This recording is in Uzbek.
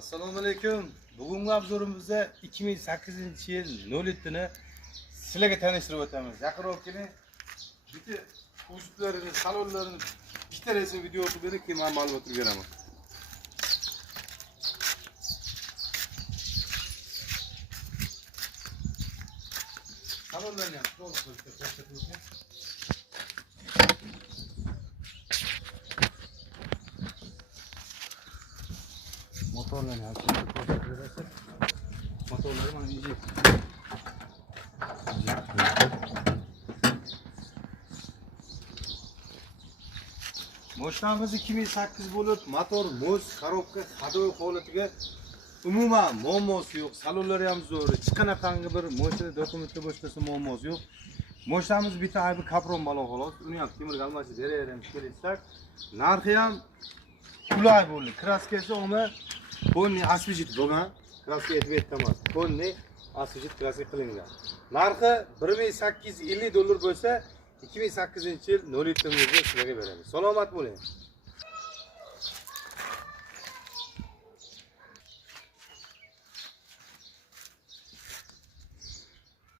Assalomu alaykum. Bugungi obzorimizda 2008-yil 07-ni sizlarga tanishtirib o'tamiz. Yaqinroq keling. Bitta kuzovlarini, salonlarini bitta resim video qilib bering, keyin men ma'lumot beraman. Salonlarni ham to'liq ko'rsatib o'tamiz. Motorlarni ham ko'rsatib berasiz. Motorlar mana izi. Mashinamiz 2008 bo'lib, motor muz, korobka, hadoy holatiga umuman muammosi yo'q. Salonlari ham zo'r. Hech qanaqangi bir mashina dokumentda boshqasi muammosi yo'q. Mashinamiz bitta aybi kapron balon xolos. Uni ham temirga almashib beraveramiz keraksak. Narxi ham qulay bo'ldi. Kraskasi uni Ponni asvijit bo'lgan. Kraska etib emas. Ponni asvijit kraska qilingan. Narxi $1850 bo'lsa, 2008-yil 07-mizga sizlarga beramiz. Salomat bo'ling.